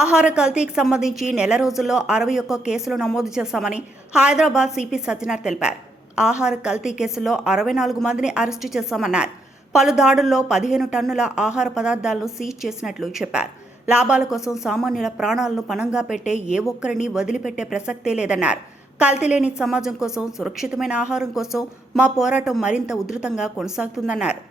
ఆహార కల్తీకి సంబంధించి నెల రోజుల్లో 61 కేసులు నమోదు చేశామని హైదరాబాద్ సిపి సజ్జనార్ తెలిపారు. ఆహార కల్తీ కేసుల్లో 64 మందిని అరెస్టు చేశామన్నారు. పలు దాడుల్లో 15 టన్నుల ఆహార పదార్థాలను సీజ్ చేసినట్లు చెప్పారు. లాభాల కోసం సామాన్యుల ప్రాణాలను పణంగా పెట్టే ఏ ఒక్కరిని వదిలిపెట్టే ప్రసక్తే లేదన్నారు. కల్తీ లేని సమాజం కోసం, సురక్షితమైన ఆహారం కోసం మా పోరాటం మరింత ఉధృతంగా కొనసాగుతుందన్నారు.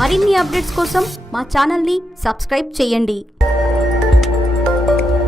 మరిన్ని అప్డేట్స్ కోసం మా ఛానల్ని సబ్స్క్రైబ్ చేయండి.